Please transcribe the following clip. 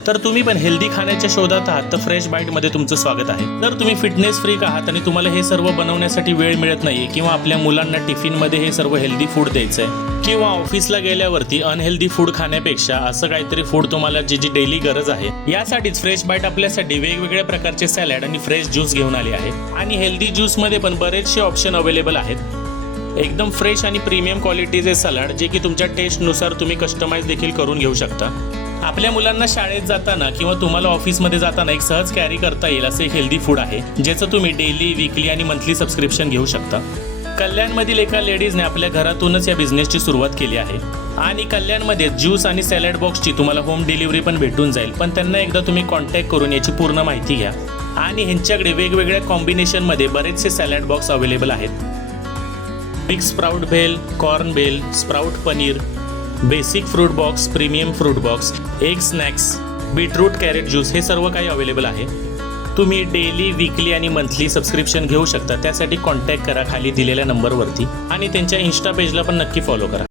तर तुम्ही पण हेल्दी खाण्याच्या शोधात आहात तर फ्रेश बाईटमध्ये तुमचं स्वागत आहे। जर तुम्ही फिटनेस फ्रीक आहात आणि तुम्हाला हे सर्व बनवण्यासाठी वेळ मिळत नाहीये किंवा आपल्या मुलांना टिफिनमध्ये हे सर्व हेल्दी फूड द्यायचंय किंवा ऑफिसला गेल्यावरती अनहेल्दी फूड खाण्यापेक्षा असं काहीतरी फूड तुम्हाला जी डेली गरज आहे, यासाठीच फ्रेश बाईट आपल्यासाठी वेगवेगळ्या प्रकारचे सॅलड आणि फ्रेश ज्यूस घेऊन आले आहे। आणि हेल्दी ज्यूसमध्ये पण बरेचसे ऑप्शन अवेलेबल आहेत। एकदम फ्रेश आणि प्रीमियम क्वालिटीचे सॅलड जे की तुमच्या टेस्टनुसार तुम्ही कस्टमाइज देखील करून घेऊ शकता। आपल्या मुलांना शाळेत जाताना किंवा तुम्हाला ऑफिसमध्ये जाताना एक सहज कॅरी करता येईल असे एक हेल्दी फूड आहे, ज्याचं तुम्ही डेली, वीकली आणि मंथली सबस्क्रिप्शन घेऊ शकता। कल्याणमधील एका लेडीजने आपल्या घरातूनच या बिझनेसची सुरुवात केली आहे आणि कल्याणमध्ये ज्यूस आणि सॅलड बॉक्सची तुम्हाला होम डिलिव्हरी पण भेटून जाईल। पण त्यांना एकदा तुम्ही कॉन्टॅक्ट करून याची पूर्ण माहिती घ्या। आणि ह्यांच्याकडे वेगवेगळ्या कॉम्बिनेशनमध्ये बरेचसे सॅलड बॉक्स अवेलेबल आहेत। Big sprout bhel, corn bhel, sprout paneer, basic fruit box, premium fruit box, egg snacks, beetroot carrot juice हे सर्व काही अवेलेबल आहे। तुम्ही डेली, वीकली आणि मंथली सबस्क्रिप्शन घेऊ शकता। त्यासाठी कॉन्टॅक्ट करा खाली दिलेल्या नंबरवरती आणि त्यांच्या इन्स्टा पेजला पण नक्की फॉलो करा।